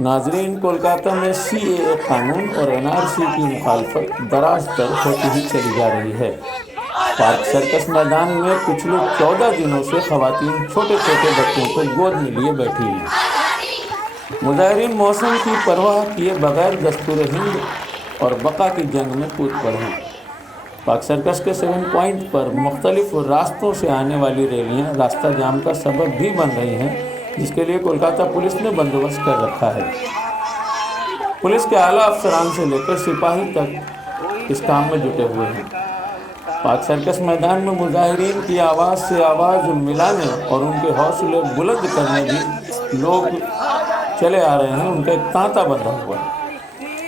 नाजरीन, कोलकाता में सीएए कानून और एनआरसी की मुखालफत दराज तर होती ही चली जा रही है। पार्क सर्कस मैदान में पिछले 14 दिनों से खवातीन छोटे छोटे बच्चों को गोद में लिए बैठी हैं। मुजाहिरीन मौसम की परवाह किए बगैर दस्तूर हिंद और बका की जंग में कूद पड़े। पार्क सर्कस के 7 पॉइंट पर मुख्तलिफ रास्तों से आने वाली रैलियां रास्ता जाम का सबब भी बन रही हैं, जिसके लिए कोलकाता पुलिस ने बंदोबस्त कर रखा है। पुलिस के आला अफसरान से लेकर सिपाही तक इस काम में जुटे हुए हैं। पार्क सर्कस मैदान में मुजाहिरीन की आवाज़ से आवाज़ मिलाने और उनके हौसले बुलंद करने भी लोग चले आ रहे हैं। उनका एक तांता बंधा हुआ है।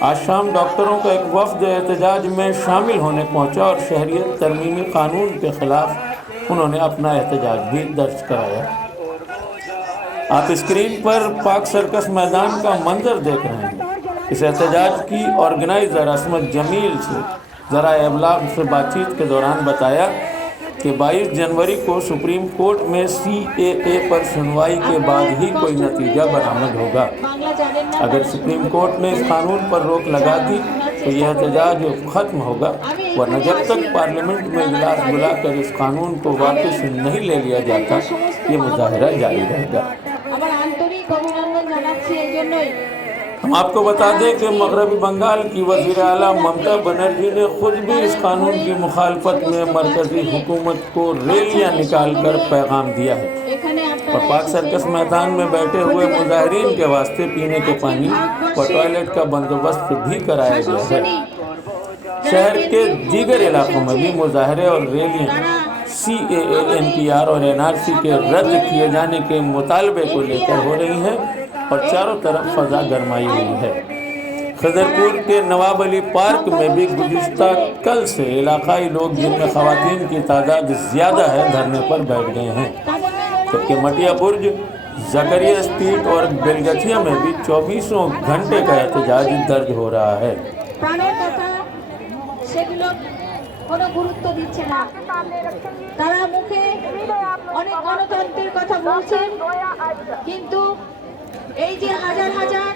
आज शाम डॉक्टरों का एक वफ्द एहतजाज में शामिल होने पहुंचा और शहरियत तरमीमी कानून के खिलाफ उन्होंने अपना एहतजाज भी दर्ज कराया। आप स्क्रीन पर पार्क सर्कस मैदान का मंजर देख रहे हैं। इस एहतजाज की ऑर्गेनाइज़र असमत जमील से ज़रा एबलाग से बातचीत के दौरान बताया कि 22 जनवरी को सुप्रीम कोर्ट में सीएए पर सुनवाई के बाद ही कोई नतीजा बरामद होगा। अगर सुप्रीम कोर्ट ने इस कानून पर रोक लगा दी तो यह एहतजाज ख़त्म होगा, वरना जब तक पार्लियामेंट में इजलास बुलाकर इस कानून को वापस नहीं ले लिया जाता, ये मुजाहिरा जारी रहेगा। हम आपको बता दें कि मगरबी बंगाल की वज़ीर आला ममता बनर्जी ने खुद भी इस कानून की मुखालफत में मरकज़ी हुकूमत को रैलियां निकाल कर पैगाम दिया है और पार्क सर्कस मैदान में बैठे हुए मुजाहिरीन के वास्ते पीने के पानी व टॉयलेट का बंदोबस्त भी कराया गया है। शहर के दीगर इलाकों में भी मुजाहरे और रैलियां सीएए, एनपीआर और एनआरसी के रद्द किए जाने के मुतालबे को लेकर हो रही हैं और चारों तरफ फजा गरमाई हुई है। खदरपुर के नवाब अली पार्क में भी गुज़िश्ता कल से इलाकाई लोग, जिनमें ख़वातीन की तादाद ज़्यादा है, धरने पर बैठ गए हैं। जबकि मटिया बुर्ज, ज़करिया स्ट्रीट और बेलगथिया में भी 24 घंटे का एहतजाज दर्ज हो रहा है। কোনো গুরুত্ব দিচ্ছে না। তারা মুখে অনেক গণতন্ত্রের কথা বলছেন, কিন্তু এই যে হাজার হাজার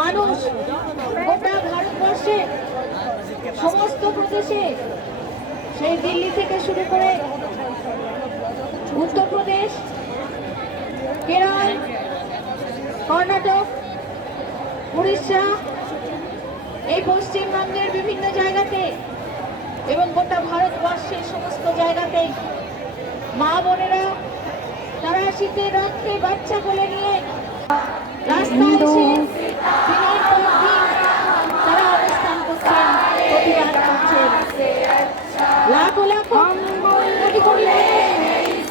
মানুষ গোটা ভারতবর্ষে সমস্ত প্রদেশে, সেই দিল্লি থেকে শুরু করে উত্তরপ্রদেশ, কেরল, কর্ণাটক, উড়িষ্যা, এই পশ্চিমবঙ্গের বিভিন্ন জায়গাতে এবং গোটা ভারতবর্ষের সমস্ত জায়গাতেই মা বোনেরা তারা শীতের রাত্রে বাচ্চা কোলে নিয়ে রাস্তায় এসে দিনের পর দিন তারা অবস্থান করছেন, প্রতিবাদ করছেন। লাখো লাখো কোটি কোটি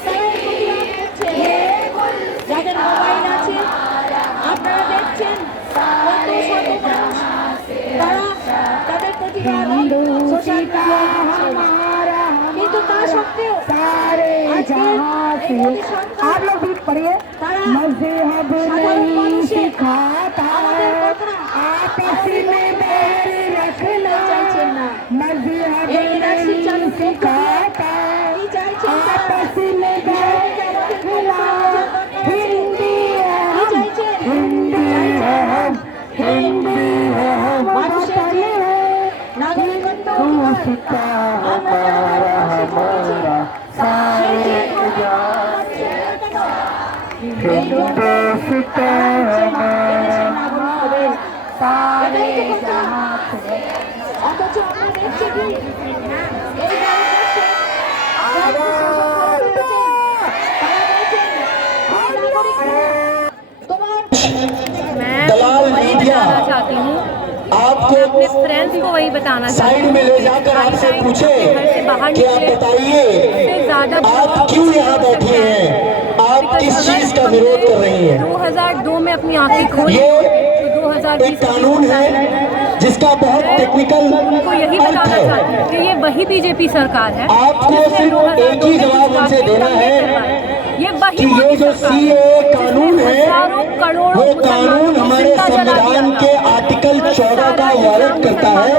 তারা প্রতিবাদ করছেন। যাদের মোবাইল আছে আপনারা দেখছেন কত শত মানুষ তারা তাদের প্রতিবাদ সোশ্যাল মিডিয়ায়, কিন্তু তা সত্ত্বেও आप लोग भी पढ़िए। मज़हब नहीं सिखाता, आप इसी में बैर रखना। मज़हब नहीं सिखाता, आप इसी में बैर रखना। हिंदी है हम, हिंदी है हम, हिंदी है हम, नागरिकत्व सिखा हमारा हमारा सारे दलाल मीडिया चाहती हूँ आपको अपने फ्रेंड्स को वही बताना साइड में ले जाकर आपसे पूछे कि आप बताइए आप क्यों यहाँ बैठी हैं, आप किस चीज का विरोध कर रही हैं। 2002 में अपनी आंखें खोली तो 2020 एक कानून है जिसका बहुत टेक्निकल उनको यही बताना चाहती हूँ कि ये वही बीजेपी सरकार है। आपको सिर्फ एक ही जवाब उनसे देना है कि ये जो सीएए कानून है वो कानून हमारे संविधान के आर्टिकल 14 का इबादत करता है,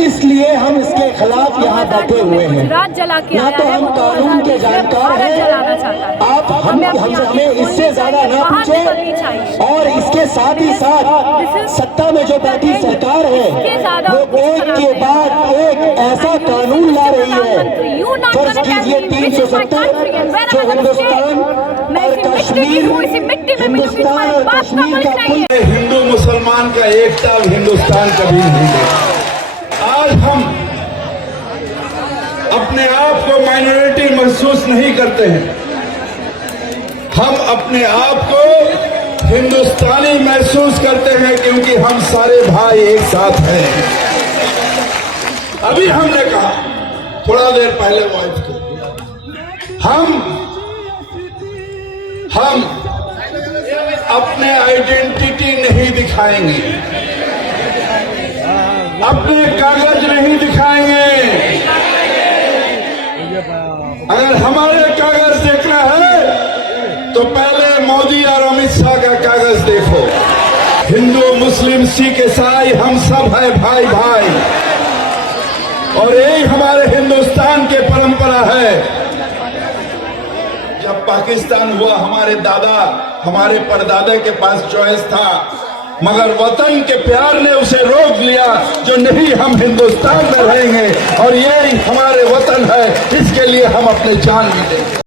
इसलिए हम इसके खिलाफ यहाँ बैठे हुए हैं। ना तो हम कानून के जानकार हैं, आप हमें इससे ज्यादा ना पूछे। और इसके साथ ही साथ सत्ता में जो बैठी सरकार है वो एक के बाद एक ऐसा कानून ला रही है। फर्ज कीजिए 370 जो हिंदुस्तान और कश्मीर, हिंदुस्तान और कश्मीर का कुल हिंदू मुसलमान का एकता हिंदुस्तान कभी नहीं देगा। आज हम अपने आप को माइनॉरिटी महसूस नहीं करते हैं, हम अपने आप को हिंदुस्तानी महसूस करते हैं, क्योंकि हम सारे भाई एक साथ हैं। अभी हमने कहा थोड़ा देर पहले वाइफ को, हम अपने आइडेंटिटी नहीं दिखाएंगे, अपने कागज नहीं दिखाएंगे। अगर हमारे कागज देखना है तो पहले मोदी और अमित शाह का कागज देखो। हिंदू मुस्लिम सिख ईसाई हम सब है भाई भाई, और यही हमारे हिंदुस्तान के परंपरा है। जब पाकिस्तान हुआ, हमारे दादा हमारे परदादा के पास चॉइस था, मगर वतन के प्यार ने उसे रोक लिया, जो नहीं हम हिंदुस्तान में रहेंगे और ये हमारे वतन है, इसके लिए हम अपने जान भी देंगे।